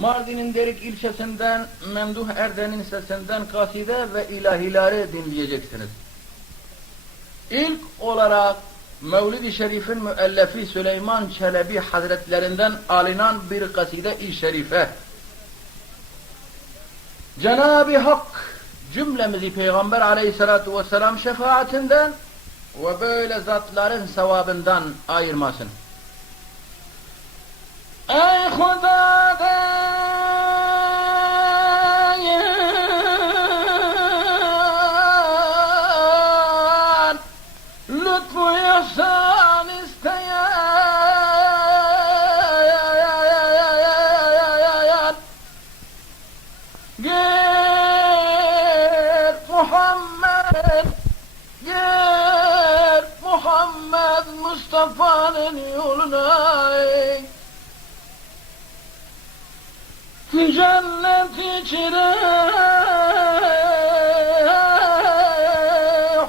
Mardin'in Derik ilçesinden Memduh Erden'in sesinden kaside ve ilahileri dinleyeceksiniz. İlk olarak Mevlid-i Şerif'in müellefi Süleyman Çelebi Hazretlerinden alınan bir kaside-i şerife. Cenab-ı Hak cümlemizi Peygamber aleyhissalatu vesselam şefaatinden ve böyle zatların sevabından ayırmasın. Ey Hudadan lütfu ihsan isteyen gel Muhammed Mustafa'nın yoluna cennet içine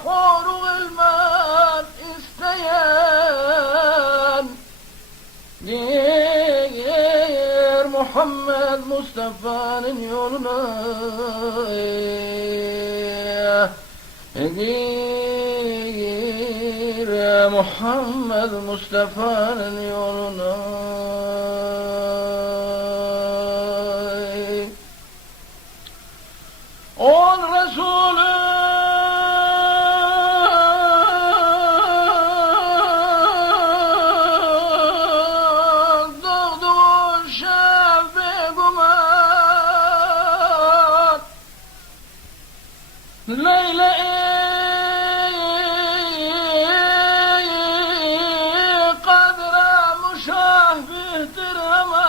hor-u ilmen isteyen gir Muhammed Mustafa'nın yoluna gir Muhammed Mustafa'nın yoluna. On Resulü doğduğu şevbi guman Leyle-i kadre müşahbihtir hemen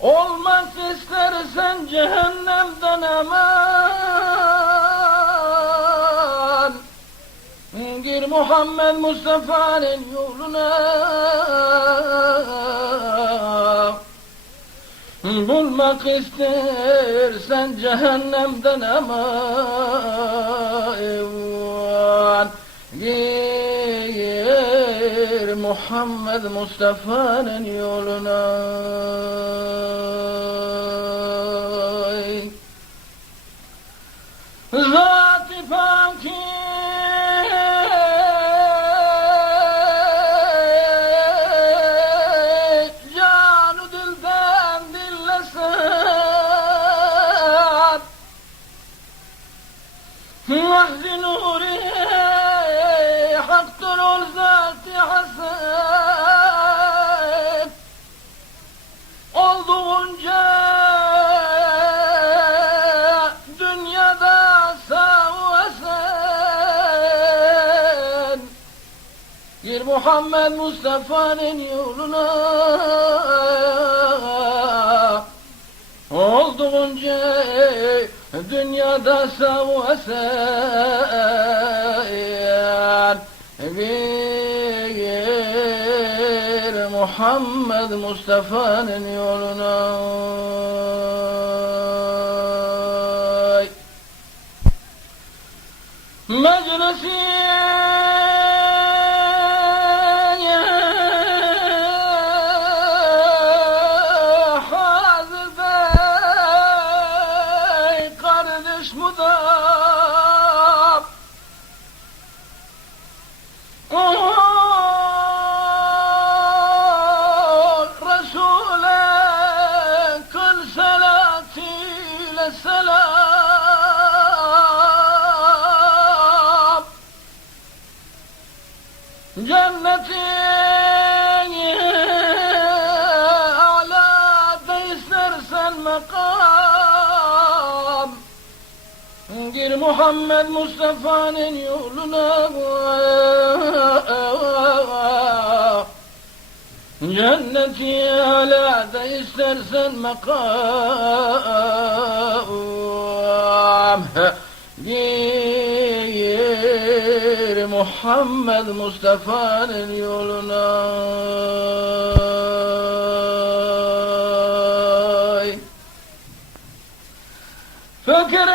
olmak istersen cehennemden aman gir Muhammed Mustafa'nın yoluna bulmak istersen cehennemden aman gir Muhammed Mustafa'nın yoluna. Zat-ı Pâk'i can-ı dilden dillesen vahd-i nûr-i haktır ol zat-ı hasen olduğunca gir Muhammed Mustafa'nın yoluna olduğunca dünyada savvasen gir Muhammed Mustafa'nın yoluna. Meclisi mudar Resul'e kıl salatıyla selam cennetin âlâda istersen makam gir Muhammed Mustafa'nın yoluna cenneti alâda istersen makam gir Muhammed Mustafa'nın yoluna. Fakir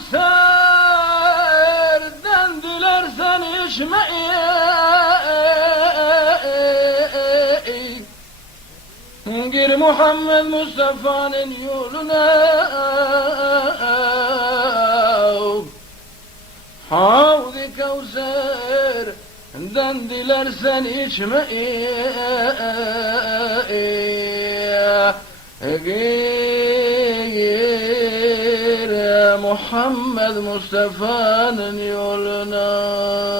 Kevser'den dilersen içmeyi, gir Muhammed Mustafa'nın yoluna. Havz-ı Kevser'den dilersen içmeyi, gir Muhammed Mustafa'nın yoluna.